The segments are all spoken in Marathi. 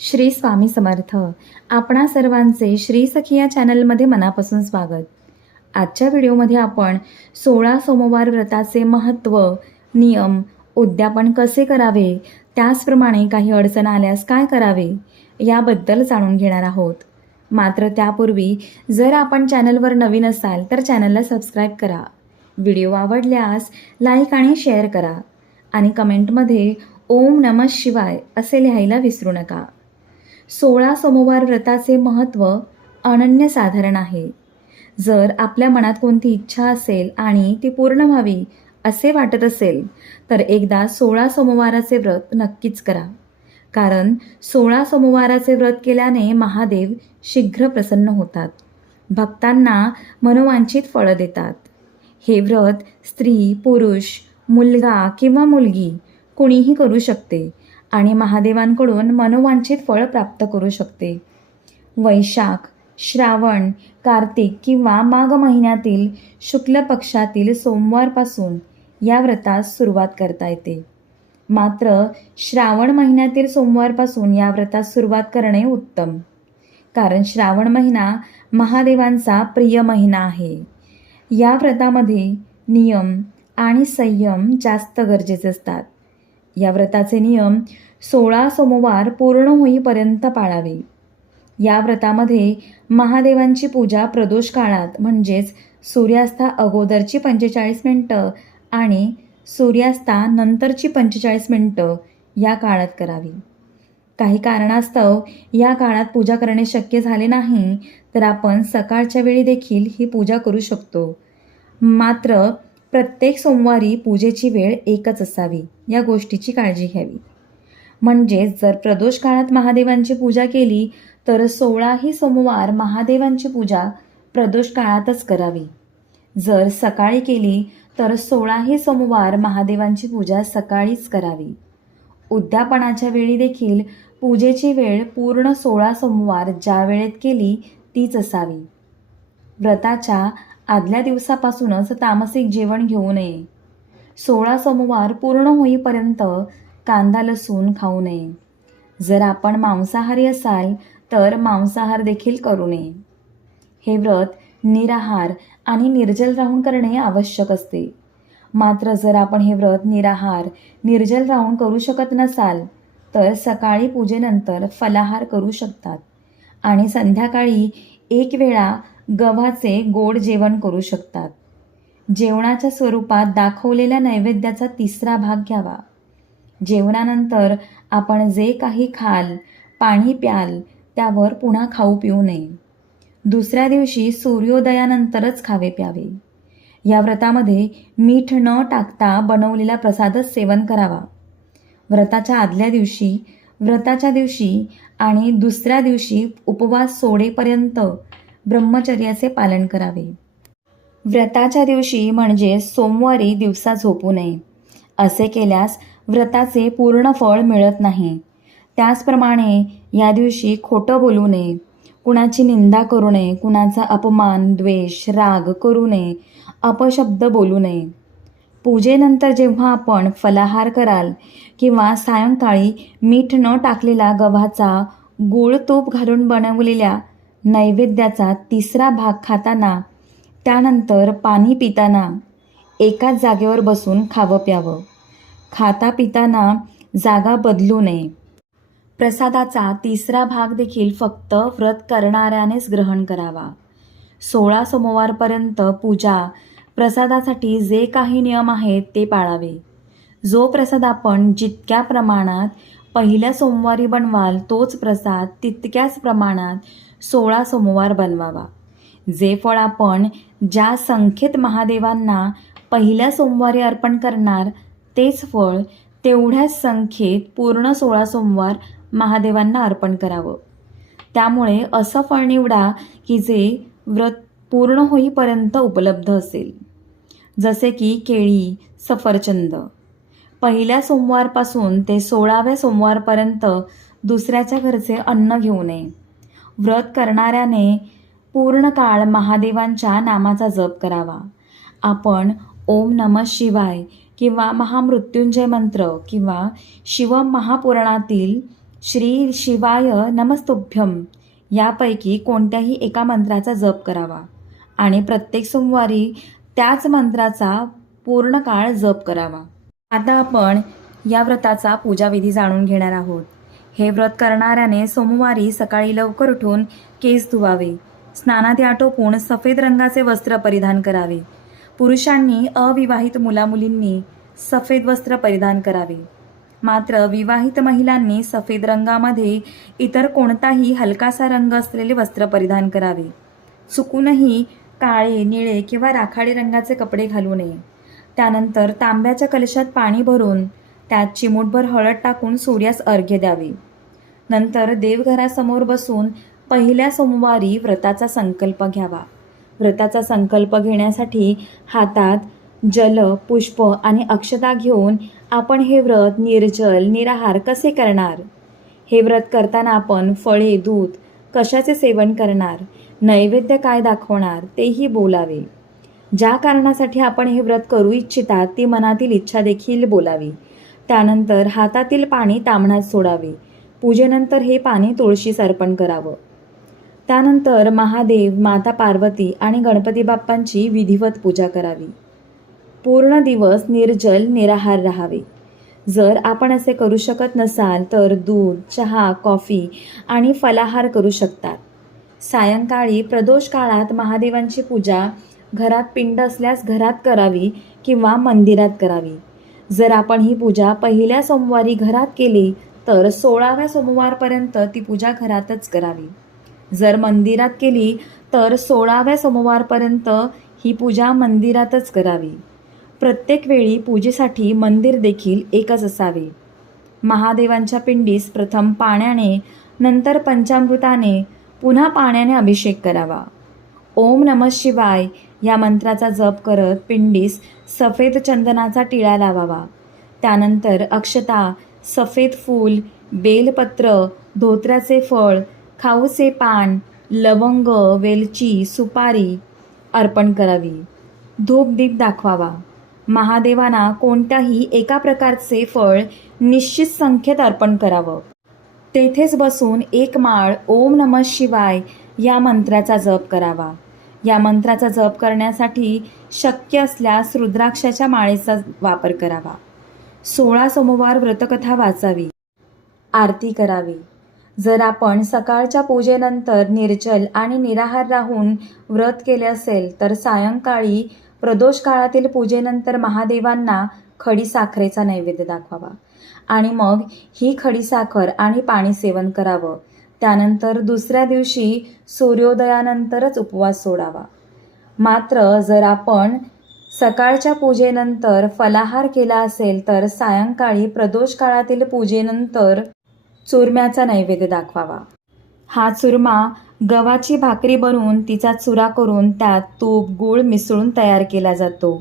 श्री स्वामी समर्थ. आपणा सर्वांचे श्री सखी या चॅनलमध्ये मनापासून स्वागत. आजच्या व्हिडिओमध्ये आपण 16 सोमवार व्रताचे महत्त्व, नियम, उद्यापन कसे करावे, त्याचप्रमाणे काही अडचण आल्यास काय करावे याबद्दल जाणून घेणार आहोत. मात्र त्यापूर्वी जर आपण चॅनलवर नवीन असाल तर चॅनलला सबस्क्राईब करा. व्हिडिओ आवडल्यास लाईक आणि शेअर करा आणि कमेंटमध्ये ओम नमः शिवाय असे लिहायला विसरू नका. 16 सोमवार व्रताचे महत्त्व अनन्यसाधारण आहे. जर आपल्या मनात कोणती इच्छा असेल आणि ती पूर्ण व्हावी असे वाटत असेल तर एकदा 16 सोमवाराचे व्रत नक्कीच करा. कारण 16 सोमवाराचे व्रत केल्याने महादेव शीघ्र प्रसन्न होतात, भक्तांना मनोवांछित फळं देतात. हे व्रत स्त्री, पुरुष, मुलगा किंवा मुलगी कुणीही करू शकते आणि महादेवांकडून मनोवांछित फळ प्राप्त करू शकते. वैशाख, श्रावण, कार्तिक किंवा माघ महिन्यातील शुक्ल पक्षातील सोमवारपासून या व्रतास सुरुवात करता येते. मात्र श्रावण महिन्यातील सोमवारपासून या व्रतास सुरुवात करणे उत्तम, कारण श्रावण महिना महादेवांचा प्रिय महिना आहे. या व्रतामध्ये नियम आणि संयम जास्त गरजेचे असतात. या व्रताचे नियम 16 सोमवार पूर्ण होईपर्यंत पाळावे. या व्रतामध्ये महादेवांची पूजा प्रदोष काळात म्हणजेच सूर्यास्ता अगोदरची 45 मिनिटं आणि सूर्यास्ता नंतरची 45 मिनिटं या काळात करावी. काही कारणास्तव या काळात पूजा करणे शक्य झाले नाही तर आपण सकाळच्या वेळी देखील ही पूजा करू शकतो. मात्र प्रत्येक सोमवारी पूजेची वेळ एकच असावी या गोष्टीची काळजी घ्यावी. म्हणजेच जर प्रदोष काळात महादेवांची पूजा केली तर 16ही सोमवार महादेवांची पूजा प्रदोष काळातच करावी. जर सकाळी केली तर 16ही सोमवार महादेवांची पूजा सकाळीच करावी. उद्यापनाच्या वेळी देखील पूजेची वेळ पूर्ण 16 सोमवार ज्या वेळेत केली तीच असावी. व्रताच्या आदल्या दिवसापासूनच तामसिक जेवण घेऊ नये. 16 सोमवार पूर्ण होईपर्यंत कांदा लसूण खाऊ नये. जर आपण मांसाहारी असाल तर मांसाहार देखील करू नये. हे व्रत निराहार आणि निर्जल राहून करणे आवश्यक असते. मात्र जर आपण हे व्रत निराहार निर्जल राहून करू शकत नसाल तर सकाळी पूजेनंतर फलाहार करू शकतात आणि संध्याकाळी एक वेळा गव्हाचे गोड जेवण करू शकतात. जेवणाच्या स्वरूपात दाखवलेल्या नैवेद्याचा 3रा भाग घ्यावा. जेवणानंतर आपण जे काही खाल, पाणी प्याल त्यावर पुन्हा खाऊ पिऊ नये. दुसऱ्या दिवशी सूर्योदयानंतरच खावे प्यावे. या व्रतामध्ये मीठ न टाकता बनवलेला प्रसादच सेवन करावा. व्रताच्या आदल्या दिवशी, व्रताच्या दिवशी आणि दुसऱ्या दिवशी उपवास सोडेपर्यंत ब्रह्मचर्याचे पालन करावे. व्रताच्या दिवशी म्हणजे सोमवारी दिवसा झोपू नये. असे केल्यास व्रताचे पूर्ण फळ मिळत नाही. त्याचप्रमाणे या दिवशी खोटं बोलू नये, कुणाची निंदा करू नये, कुणाचा अपमान, द्वेष, राग करू नये, अपशब्द बोलू नये. पूजेनंतर जेव्हा आपण फलाहार कराल किंवा सायंकाळी मीठ न टाकलेला गव्हाचा गूळ तूप घालून बनवलेल्या नैवेद्याचा 3रा भाग खाताना, त्यानंतर पाणी पिताना एकाच जागेवर बसून खावं प्यावं. खाता पिताना जागा बदलू नये. प्रसादाचा 3रा भाग देखील फक्त व्रत करणाऱ्यानेच ग्रहण करावा. 16 सोमवारपर्यंत पूजा प्रसादासाठी जे काही नियम आहेत ते पाळावे. जो प्रसाद आपण जितक्या प्रमाणात पहिल्या सोमवारी बनवाल तोच प्रसाद तितक्याच प्रमाणात 16 सोमवार बनवावा. जे फळ आपण ज्या संख्येत महादेवांना पहिल्या सोमवारी अर्पण करणार तेच फळ तेवढ्याच संख्येत पूर्ण 16 सोमवार महादेवांना अर्पण करावं. त्यामुळे असं फळ निवडा की जे व्रत पूर्ण होईपर्यंत उपलब्ध असेल. जसे की केळी, सफरचंद. पहिल्या सोमवारपासून ते 16व्या सोमवारपर्यंत दुसऱ्याच्या घरचे अन्न घेऊ नये. व्रत करणाऱ्याने पूर्ण काळ महादेवांच्या नामाचा जप करावा. आपण ओम नमः शिवाय किंवा महामृत्युंजय मंत्र किंवा शिव महापुराणातील श्री शिवाय नमस्तुभ्यम यापैकी कोणत्याही एका मंत्राचा जप करावा आणि प्रत्येक सोमवारी त्याच मंत्राचा पूर्ण काळ जप करावा. आता आपण या व्रताचा पूजाविधी जाणून घेणार आहोत. हे व्रत करणाऱ्याने सोमवारी सकाळी लवकर उठून केस धुवावे, स्नानादी आटोपून सफेद रंगाचे वस्त्र परिधान करावे. पुरुषांनी अविवाहित मुलामुलींनी सफेद वस्त्र परिधान करावे. मात्र विवाहित महिलांनी सफेद रंगामध्ये इतर कोणताही हलकासा रंग असलेले वस्त्र परिधान करावे. चुकूनही काळे, निळे किंवा राखाडी रंगाचे कपडे घालू नये. त्यानंतर तांब्याच्या कलशात पाणी भरून त्यात चिमूटभर हळद टाकून सूर्यास अर्घ्य द्यावे. नंतर देवघरासमोर बसून पहिल्या सोमवारी व्रताचा संकल्प घ्यावा. व्रताचा संकल्प घेण्यासाठी हातात जल, पुष्प आणि अक्षता घेऊन आपण हे व्रत निर्जल निराहार कसे करणार, हे व्रत करताना आपण फळे, दूध कशाचे सेवन करणार, नैवेद्य काय दाखवणार तेही बोलावे. ज्या कारणासाठी आपण हे व्रत करू इच्छिता ती मनातील इच्छा देखील बोलावी. त्यानंतर हातातील पाणी ताम्हणात सोडावे. पूजेनंतर हे पाणी तुळशीस अर्पण करावं. त्यानंतर महादेव, माता पार्वती आणि गणपती बाप्पांची विधिवत पूजा करावी. पूर्ण दिवस निर्जल निराहार राहावे. जर आपण असे करू शकत नसाल तर दूध, चहा, कॉफी आणि फलाहार करू शकतात. सायंकाळी प्रदोष काळात महादेवांची पूजा घरात पिंड असल्यास घरात करावी किंवा मंदिरात करावी. जर आपण ही पूजा पहिल्या सोमवारी घरात केली तर 16व्या सोमवारपर्यंत ती पूजा घरातच करावी. जर मंदिरात केली तर 16व्या सोमवारपर्यंत ही पूजा मंदिरातच करावी. प्रत्येक वेळी पूजेसाठी मंदिर देखील एकच असावे. महादेवांच्या पिंडीस प्रथम पाण्याने, नंतर पंचामृताने, पुन्हा पाण्याने अभिषेक करावा. ओम नमः शिवाय या मंत्राचा जप करत पिंडीस सफेद चंदनाचा टिळा लावावा. त्यानंतर अक्षता, सफेद फूल, बेलपत्र, धोत्र्याचे फळ, खाऊचे पान, लवंग, वेलची, सुपारी अर्पण करावी. धूपदीप दाखवावा. महादेवांना कोणत्याही एका प्रकारचे फळ निश्चित संख्येत अर्पण करावं. तेथेच बसून एक माळ ओम नमः शिवाय या मंत्राचा जप करावा. या मंत्राचा जप करण्यासाठी शक्य असल्यास रुद्राक्षाच्या माळेचा वापर करावा. 16 सोमवार व्रतकथा वाचावी, आरती करावी. जर आपण सकाळच्या पूजेनंतर निर्जल आणि निराहार राहून व्रत केले असेल तर सायंकाळी प्रदोष काळातील पूजेनंतर महादेवांना खडीसाखरेचा नैवेद्य दाखवावा आणि मग ही खडीसाखर आणि पाणी सेवन करावं. त्यानंतर दुसऱ्या दिवशी सूर्योदयानंतरच उपवास सोडावा. मात्र जर आपण सकाळच्या पूजेनंतर फलाहार केला असेल तर सायंकाळी प्रदोष काळातील पूजेनंतर चुरम्याचा नैवेद्य दाखवावा. हा चुरमा गव्हाची भाकरी बनवून तिचा चुरा करून त्यात तूप, गूळ मिसळून तयार केला जातो.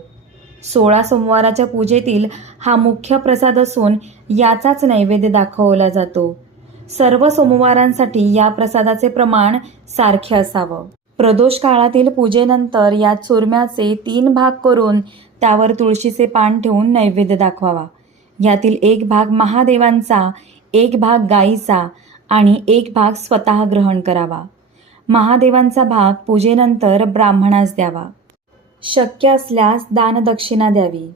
16 सोमवाराच्या पूजेतील हा मुख्य प्रसाद असून याचाच नैवेद्य दाखवला जातो. सर्व सोमवारांसाठी या प्रसादाचे प्रमाण सारखे असावं. प्रदोष काळातील पूजेनंतर या चुरम्याचे 3 भाग करून त्यावर तुळशीचे पान ठेवून नैवेद्य दाखवावा. यातील एक भाग महादेवांचा, एक भाग गायीचा आणि एक भाग स्वतः ग्रहण करावा. महादेवांचा भाग पूजेनंतर ब्राह्मणास द्यावा. शक्य असल्यास दानदक्षिणा द्यावी.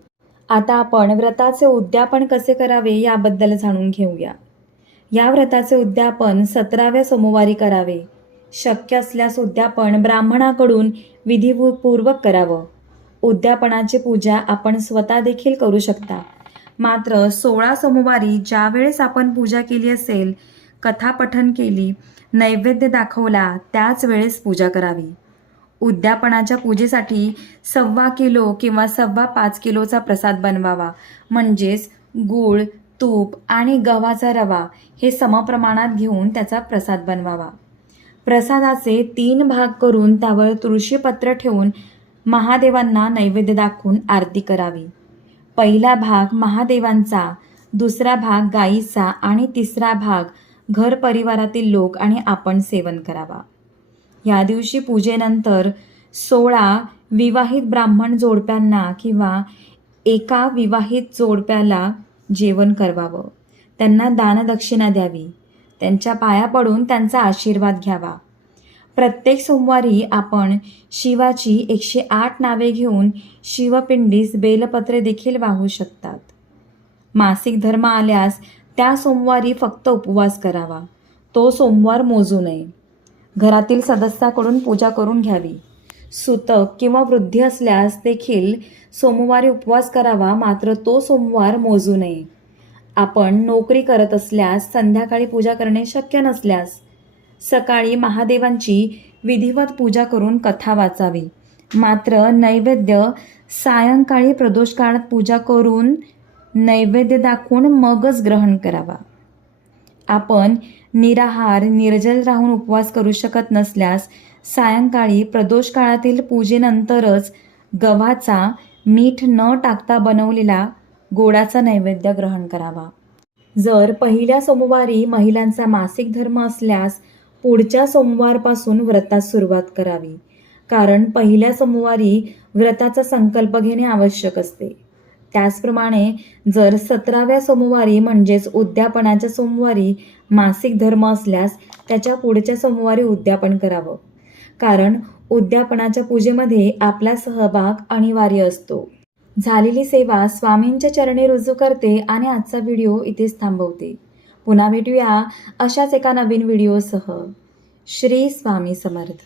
आता आपण व्रताचे उद्यापन कसे करावे याबद्दल जाणून घेऊया. या व्रताचे उद्यापन 17व्या सोमवारी करावे. शक्य असल्यास उद्यापन ब्राह्मणाकडून विधिपूर्वक करावं. उद्यापनाची पूजा आपण स्वतः देखील करू शकता. मात्र 16 सोमवारी ज्या वेळेस आपण पूजा केली असेल, कथा पठन केली, नैवेद्य दाखवला त्याच वेळेस पूजा करावी. उद्यापनाच्या पूजेसाठी 1.25 किलो किंवा 5.25 किलोचा प्रसाद बनवावा. म्हणजेच गूळ, तूप आणि गव्हाचा रवा हे समप्रमाणात घेऊन त्याचा प्रसाद बनवावा. प्रसादाचे 3 भाग करून त्यावर तुळशीपत्र ठेवून महादेवांना नैवेद्य दाखवून आरती करावी. पहिला भाग महादेवांचा, दुसरा भाग गायीचा आणि तिसरा भाग घर परिवारातील लोक आणि आपण सेवन करावा. या दिवशी पूजेनंतर 16 विवाहित ब्राह्मण जोडप्यांना किंवा एका विवाहित जोडप्याला जेवण करवावं. त्यांना दानदक्षिणा द्यावी. त्यांच्या पाया पडून त्यांचा आशीर्वाद घ्यावा. प्रत्येक सोमवारी आपण शिवाची 108 नावे घेऊन शिवपिंडीस बेलपत्रे देखील वाहू शकतात. मासिक धर्म आल्यास त्या सोमवारी फक्त उपवास करावा. तो सोमवार मोजू नये. घरातील सदस्याकडून पूजा करून घ्यावी. सुतक किंवा वृद्धी असल्यास देखील सोमवारी उपवास करावा, मात्र तो सोमवार मोजू नये. आपण नोकरी करत असल्यास संध्याकाळी पूजा करणे शक्य नसल्यास सकाळी महादेवांची विधिवत पूजा करून कथा वाचावी, मात्र नैवेद्य सायंकाळी प्रदोष काळात पूजा करून नैवेद्य दाखवून मगच ग्रहण करावा. आपण निराहार निर्जल राहून उपवास करू शकत नसल्यास सायंकाळी प्रदोष काळातील पूजेनंतरच गव्हाचा मीठ न टाकता बनवलेला गोडाचा नैवेद्य ग्रहण करावा. जर पहिल्या सोमवारी महिलांचा मासिक धर्म असल्यास पुढच्या सोमवारपासून व्रतास सुरुवात करावी, कारण पहिल्या सोमवारी व्रताचा संकल्प घेणे आवश्यक असते. त्याचप्रमाणे जर 17व्या सोमवारी म्हणजेच उद्यापनाच्या सोमवारी मासिक धर्म असल्यास त्याच्या पुढच्या सोमवारी उद्यापन करावं, कारण उद्यापनाच्या पूजेमध्ये आपला सहभाग अनिवार्य असतो. झालेली सेवा स्वामींच्या चरणी रुजू करते आणि आजचा व्हिडिओ इथेच थांबवते. पुन्हा भेटूया अशाच एका नवीन व्हिडिओसह. श्री स्वामी समर्थ.